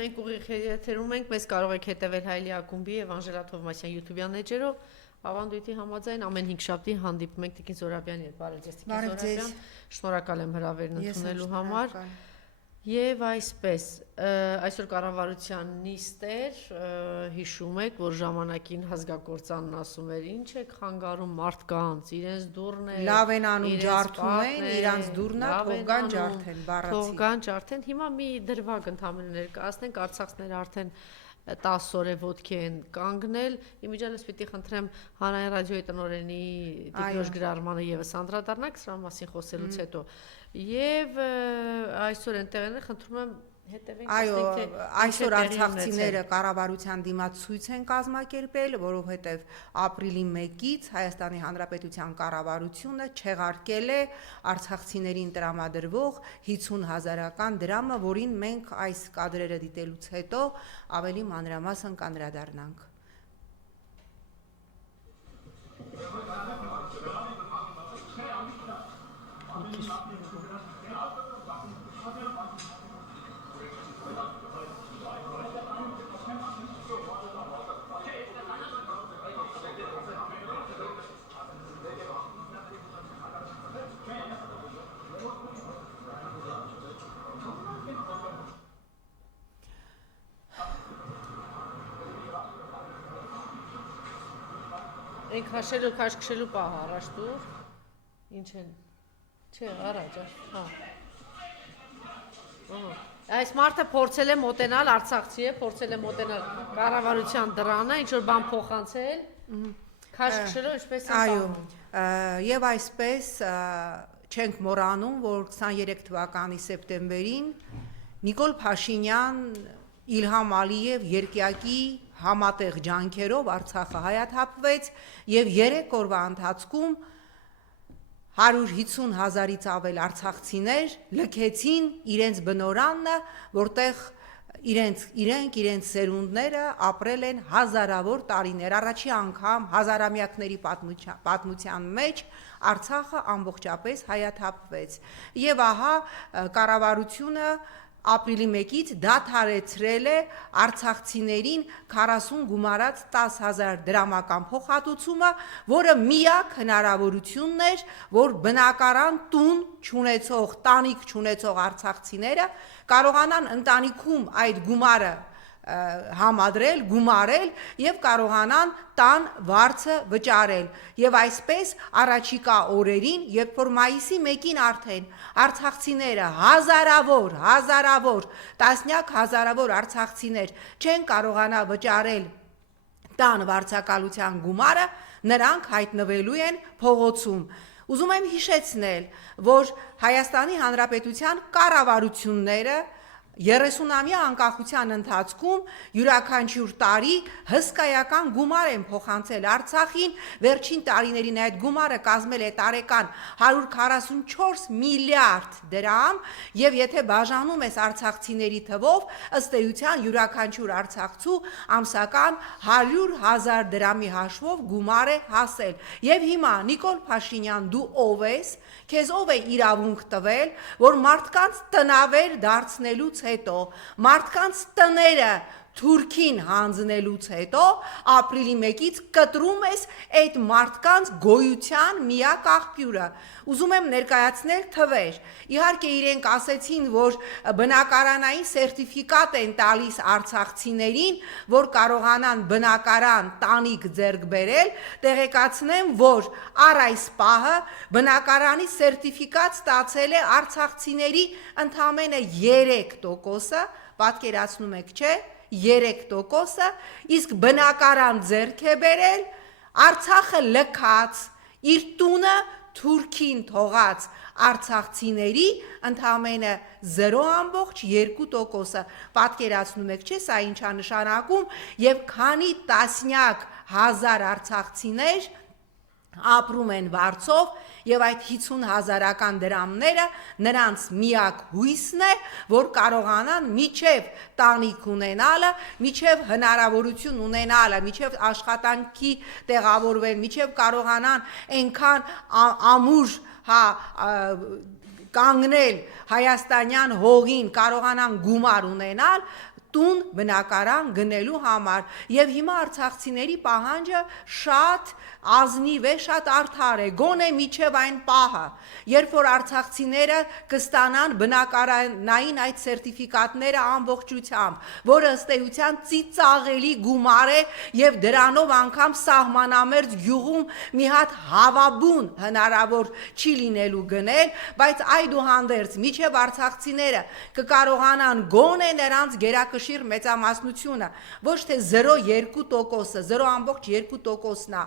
մենք ուղիղ եթերում ենք, մեզ կարող եք հետևել Հայլի ակումբի եւ Անժելա Թովմասյան YouTube-յան էջերով, ավանդույթի համաձայն ամեն 5 շաբթի հանդիպում ենք Տիկին Զորաբյանի հետ, բարև ձեզ Տիկին Զորաբյան, շնորհակալ եմ հրավերն ընդունելու համար։ Եվ այսպես, այսօր կառավարության նիստ էր, հիշում եք, որ ժամանակին հազգագործանն ասում էր, ինչ եք խանգարում մարդկանց, իրենց դուրն է, լավ են անում ջարդում են, իրանց դուրնա թողգան ջարդեն, բառացի։ Թողգան ջարդեն, հիմա մի դրվագ ընդհանրապես ներկայացնենք, արցախցիները արդեն 10 օր է ոտքի են կանգնել, իմիջիալս պիտի խնդրեմ Հանրային ռադիոյի տնօրենի Տիկնոջ Գրարմանը եւս անդրադառնանք սրա մասին խոսելուց հետո։ Եվ այսօր այնտեղ են, խնդրում եմ հետևենք, այո, այսօր արցախցիները կառավարության դիմաց ցույց են կազմակերպել, որովհետև ապրիլի 1-ից Հայաստանի Հանրապետության կառավարությունը չեղարկել է արցախցիներին տրամադրվող 50,000-ական դրամը, որին մենք այս կադրերը դիտելուց հետո ավելի մանրամասն կանդրադառնանք։ Ենք հաշելու, քաշքշելու պահ առաջ դուր, ինչ են, չէ, առաջ, հա, այս մարդը փորձել է մոտենալ, արցախցի է, փորձել է մոտենալ կառավարության դրանը, ինչ-որ բան փոխանցել, քաշքշելով ինչպես են պահում։ Այո, և այսպես չենք մոռանում, որ 23 թվականի սեպտեմբերին Նիկոլ Փաշինյան, Իլհամ Ալիև երկյակի համատեղ ջանքերով Արցախը հայաթափվեց և 3 օրվա ընթացքում 150,000-ից ավել արցախցիներ լքեցին իրենց բնօրանը, որտեղ իրենց սերունդները ապրել են հազարավոր տարիներ, առաջի անգամ հազարամյակների պատմության մեջ Արցախը ամբողջապես հայաթափվեց և ահա կառավարությունը ապրիլի 1-ից դադարեցրել է արցախցիներին 40 գումարած 10,000 դրամական փոխհատուցումը, որը միակ հնարավորությունն էր, որ բնակարան տուն չունեցող, տանիք չունեցող արցախցիները կարողանան ընտանիքում այդ գումարը համադրել, գումարել և կարողանան տան վարձը վճարել և այսպես առաջիկա օրերին, երբ որ մայիսի 1-ին արդեն արցախցիները հազարավոր, տասնյակ հազարավոր արցախցիներ չեն կարողանա վճարել տան վարձակալության գումարը, նրանք հայտնվելու են փողոցում։ Ուզում եմ հիշեցնել, որ Հայաստանի Հանրապետության կառավարությունները 30-ամյա անկախության ընթացքում յուրաքանչյուր տարի հսկայական գումար են փոխանցել Արցախին, վերջին տարիներին այդ գումարը կազմել է տարեկան 144 միլիարդ դրամ և եթե բաժանում ես արցախցիների թվով, ըստ էության յուրաքանչյուր արցախցու ամսական 100,000 դրամի հաշվով գումար է հասել։ Եվ հիմա Նիկոլ Փաշինյան, դու ով ես, քեզ ով է իրավունք տվել, որ մարդկանց տնավեր դարձնելուց հետո, մարդկանց տները թուրքին հանձնելուց հետո, ապրիլի 1-ից կտրում ես այդ մարդկանց գոյության միակ աղբյուրը։ Ուզում եմ ներկայացնել թվեր։ Իհարկե իրենք ասեցին, որ բնակարանային սերտիֆիկատ են տալիս արցախցիներին, որ կարողանան բնակարան տանիք ձեռք բերել, տեղեկացնեմ, որ առ այս պահը բնակարանի սերտիֆիկատ ստացել է արցախցիների ընդամենը 3%-ը, պատկերացնում եք, չէ՞, 3%-ը, իսկ բնակարան ձեռք է բերել Արցախը լքած, իր տունը թուրքին թողած արցախցիների ընդամենը 0.2%-ը, պատկերացնում եք, չէ՞, սա ինչա նշանակում և քանի տասնյակ հազար արցախցիներ ապրում են վարձով և այդ 50,000-ական դրամները նրանց միակ հույսն է, որ կարողանան միջև տանիք ունենալը, միջև հնարավորություն ունենալը, միջև աշխատանքի տեղավորվել, միջև կարողանան այնքան ամուր կանգնել հայաստանյան հողին, կարողանան գումար ունենալ, տուն բնակարան գնելու համար եւ հիմա արցախցիների պահանջը շատ ազնիվ է, շատ արդար է, գոնե միջև այն պահը, երբ որ արցախցիները կստանան բնակարանային այդ սերտիֆիկատները ամբողջությամբ, որը ըստ էության ծիծաղելի գումար է եւ դրանով անգամ սահմանամերձ գյուղում մի հատ հավաբուն հնարավոր չի լինելու գնել, բայց այդուհանդերձ միջև արցախցիները կկարողանան գոնե նրանց գերակշիռ մեծամասնությունը, ոչ թե 0,2%-ը, 0,2%-ն է,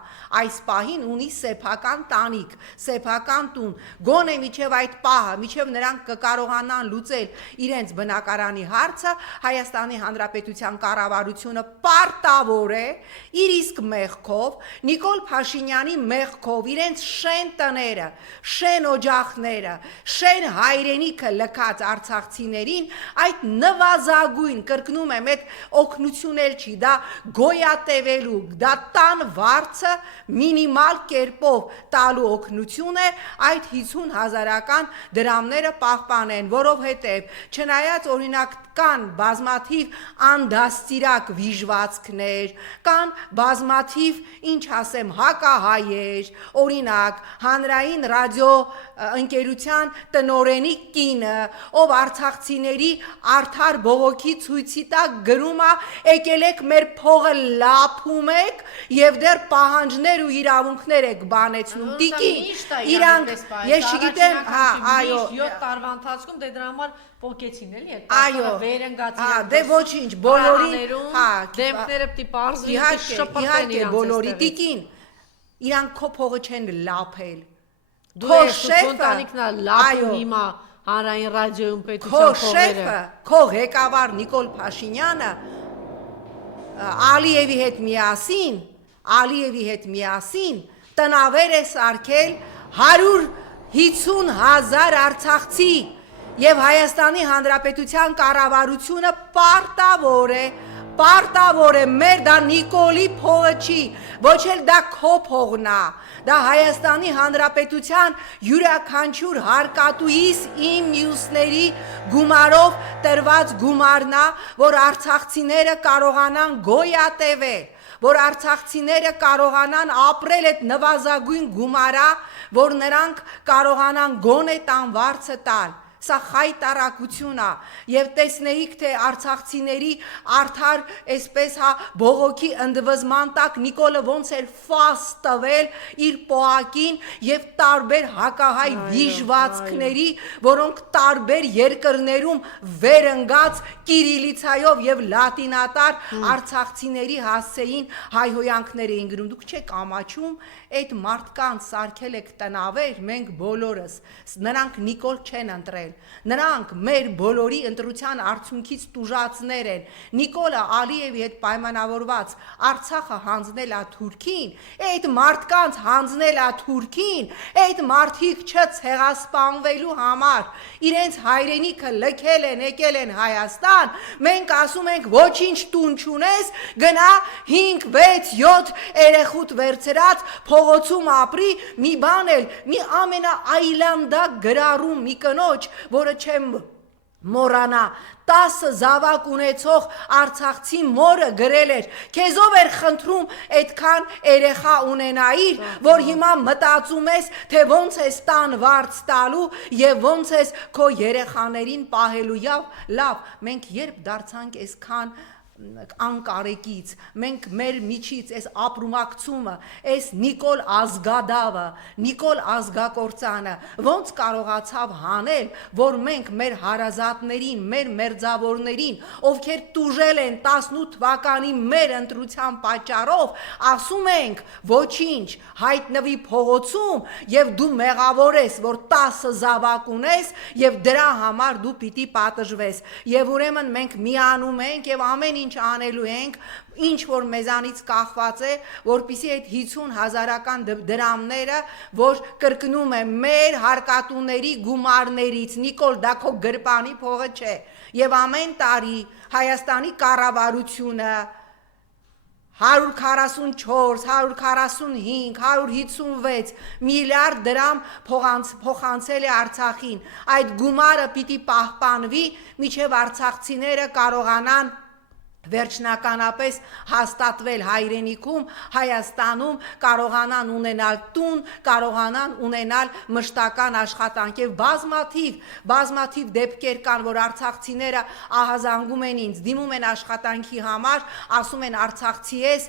այս պահին ունի սեփական տանիք, սեփական տուն, գոնե միջև այդ պահը, միջև նրանք կկարողանան լուծել իրենց բնակարանի հարցը, Հայաստանի Հանրապետության կառավարությունը պարտավոր է իր իսկ մեղքով, Նիկոլ Փաշինյանի մեղքով իրենց շեն տները, շեն օջախները, շեն հայրենիքը լքած արցախցիներին այդ նվազագույն, կրկնում եմ, այդ օգնություն էլ չի, դա գոյատևելու, դա տան վարձը մինիմալ կերպով տալու օգնություն է, այդ 50,000-ական դրամները պահպանեն, որովհետև չնայած օրինակ կան բազմաթիվ անդաստիրակ վիժվածքներ, կան բազմաթիվ, ինչ ասեմ, հակահայեր, օրինակ հանրային ռադիո ընկերության տնօրենի կինը, ով արցախցիների արդար բողոքի ցույցի տակ գրում է, եկել եք մեր փողը լափում եք եւ դեռ պահանջներ ու իրավունքներ եք բանեցնում, տիկին, իրանք, ես չգիտեմ, հա, այո, 7 տարվա ընթացքում դե դրա համար փոկեցին էլի այդ այո, վերընկացին, դե ոչինչ, բոլորին, հա, դեմքները պիտի պարզվի, իհարկե, բոլորի տիկին, իրանք քո փողը չեն լափել, դու ես ընտանիքնա լափում հիմա հանրային ռադիոյում պետության փողերը, քո շեֆը, քո ղեկավար Նիկոլ Փաշինյանը Ալիևի հետ միասին տնավեր է սարքել 150,000 արցախցի եւ Հայաստանի Հանրապետության կառավարությունը պարտավոր է, մեր դա Նիկոլի փողը չի, ոչ էլ դա քո փողն է, դա Հայաստանի Հանրապետության յուրաքանչյուր հարկատուիս իմ մյուսների գումարով տրված գումարն է, որ արցախցիները կարողանան գոյատևել, որ արցախցիները կարողանան ապրել այդ նվազագույն գումարա, որ նրանք կարողանան գոնե տան վարձը տալ, սա խայտարակություն է եւ տեսնեիք թե արցախցիների արդար այսպես հա բողոքի ընդվզման տակ Նիկոլը ոնց էր ֆաս տվել իր պոակին եւ տարբեր հակահայ վիժվածքների, որոնք տարբեր երկրներում վերընկած կիրիլիցայով եւ լատինատար արցախցիների հասցեին հայհոյանքներ էին գրում, դուք չեք ամաչում այդ մարդկանց սարքել եք տնավեր, մենք բոլորս, նրանք Նիկոլ չեն ընտրել, նրանք մեր բոլորի ընտրության արդյունքից տուժածներ են, Նիկոլը Ալիևի հետ պայմանավորված Արցախը հանձնել է Թուրքին, այդ մարդկանց հանձնել է Թուրքին, այդ մարդիկ չցեղասպանվելու համար, իրենց հայրենիքը լքել են, եկել են Հայաստան, մենք ասում ենք ոչինչ տուն չունես, գնա 5, 6, 7 երեխուդ վերցրած փողոցում ապրի, մի բան էլ, մի ամենաայլանդակ գրառում մի կնոջ, որը չեմ մոռանա, 10 զավակ ունեցող արցախցի մորը գրել էր, քեզով էր խնդրում այդքան երեխա ունենայիր, որ հիմա մտածում ես, թե ոնց ես տան վարձ տալու եւ ոնց ես քո երեխաներին պահելու լավ, մենք երբ դարձանք այսքան անկարեկից, մենք մեր միջից այս ապրումակցումը, այս Նիկոլ ազգադավը, Նիկոլ ազգակործանը ոնց կարողացավ հանել, որ մենք մեր հարազատներին, մեր մերձավորներին, ովքեր տուժել են 18 թվականի մեր ընտրության պատճառով, ասում ենք ոչինչ, հայտնվի փողոցում եւ դու մեղավոր ես, որ 10 զավակ ունես եւ դրա համար դու պիտի պատժվես եւ ուրեմն մենք միանում ենք եւ ամեն ինչ անելու ենք, ինչ որ մեզանից կախված է, որպիսի այդ 50,000-ական դրամները, որ կրկնում է մեր հարկատուների գումարներից, Նիկոլ, դա քո գրպանի փողը չէ, եւ ամեն տարի Հայաստանի կառավարությունը 144, 145, 156 միլիարդ դրամ փոխանցել է Արցախին, այդ գումարը պիտի պահպանվի, միջև արցախցիները կարողանան վերջնականապես հաստատվել հայրենիքում, Հայաստանում, կարողանան ունենալ տուն, կարողանան ունենալ մշտական աշխատանք եւ բազմաթիվ դեպքեր կան, որ արցախցիները ահազանգում են ինձ, դիմում են աշխատանքի համար, ասում են արցախցի ես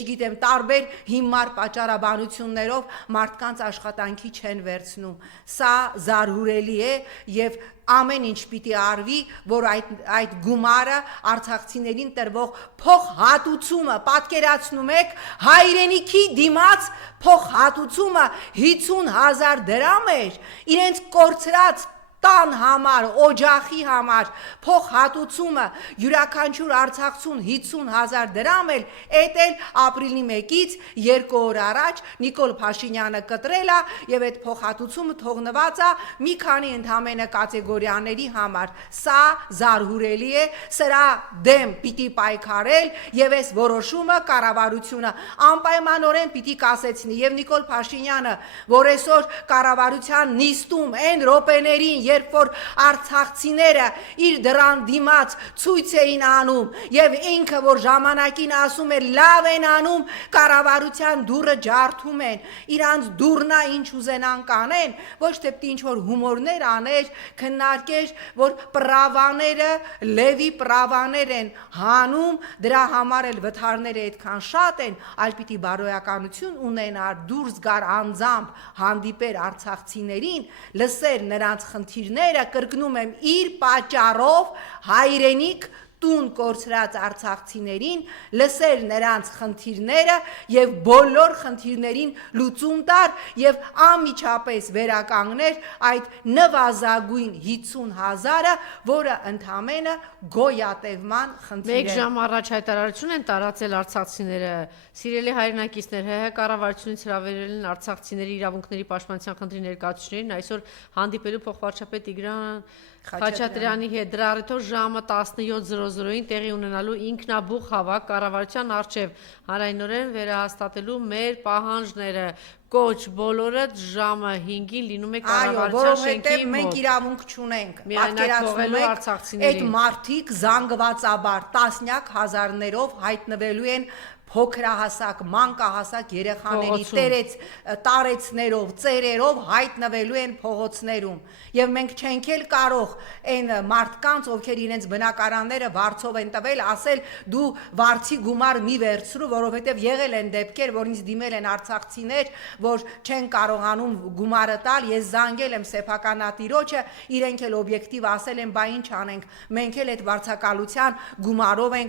չգիտեմ, տարբեր հիմար պատճառաբանություններով մարդկանց աշխատանքի չեն վերցնում։ Սա զարհուրելի է եւ ամեն ինչ պիտի արվի, որ այդ գումարը արցախցիներին տրվող փոխհատուցումը, պատկերացնում եք, հայրենիքի դիմաց փոխհատուցումը 50,000 դրամ էր, իրենց կորցրած տան համար, օջախի համար փոխհատուցումը յուրաքանչյուր արցախցուն 50,000 դրամ էլ, էդ էլ ապրիլի 1-ից 2 օր առաջ Նիկոլ Փաշինյանը կտրել է եւ այդ փոխհատուցումը թողնված է մի քանի ընդհանրապես կատեգորիաների համար։ Սա զարհուրելի է, սրա դեմ պիտի պայքարել եւ այս որոշումը կառավարությունը անպայմանորեն պիտի կասեցնի եւ Նիկոլ Փաշինյանը, որ այսօր կառավարության նիստում այն րոպեներին երբ որ արցախցիները իր դրան դիմաց ցույց էին անում եւ ինքը որ ժամանակին ասում էր լավ են անում, կառավարության դուռը ջարդում են, իրանց դուռնա ինչ ուզենան կանեն, ոչ թե ինչ որ հումորներ աներ, քննարկեր, որ պրավաները լևի պրավաներ են հանում, դրա համար էլ վթարները այդքան շատ են, այլ պիտի բարոյականություն ունենար, դուրս գար անձամբ հանդիպեր արցախցիներին, լսեր նրանց խնդիրները, կրկնում եմ, իր պատճառով հայրենիք տուն կորցրած արցախցիներին, լսել նրանց խնդիրները եւ բոլոր խնդիրներին լուծում տար եւ անմիջապես վերականգներ այդ նվազագույն 50,000-ը, որը ընդամենը գոյատևման խնդիր է։ Մեկ ժամ առաջ հայտարարություն են տարածել արցախցիները, սիրելի հայրենակիցներ, ՀՀ կառավարությունից հրավիրել են արցախցիների իրավունքների պաշտպանության խնդրի ներկայացուցիչներին, այսօր հանդիպելու փոխվարչապետ Տիգրան Խաչատրյանի հետ դրա առիթով ժամը 17:00-ին տեղի ունենալու ինքնաբուխ հավաք կառավարության առջև հանրայնորեն վերահաստատելու մեր պահանջները, կոչ բոլորը ժամը 5-ին լինում է կառավարության շենքի մոտ։ Մենք իրավունք չունենք, պատկերացնում եք, այդ մարդիկ զանգվածաբար տասնյակ հազարներով հայտնվելու են փոքրահասակ, մանկահասակ երեխաների տարեցներով, ծերերով հայտնվելու են փողոցներում եւ մենք չենք էլ կարող այն մարդկանց, ովքեր իրենց բնակարանները վարձով են տվել, ասել դու վարձի գումար մի վերցրու, որովհետեւ եղել են դեպքեր, որ ինձ դիմել են արցախցիներ, որ չեն կարողանում գումարը տալ, ես զանգել եմ սեփականատիրոջը, իրենք էլ օբյեկտիվ ասել են, բա ինչ անենք, մենք էլ այդ վարձակալության գումարով ենք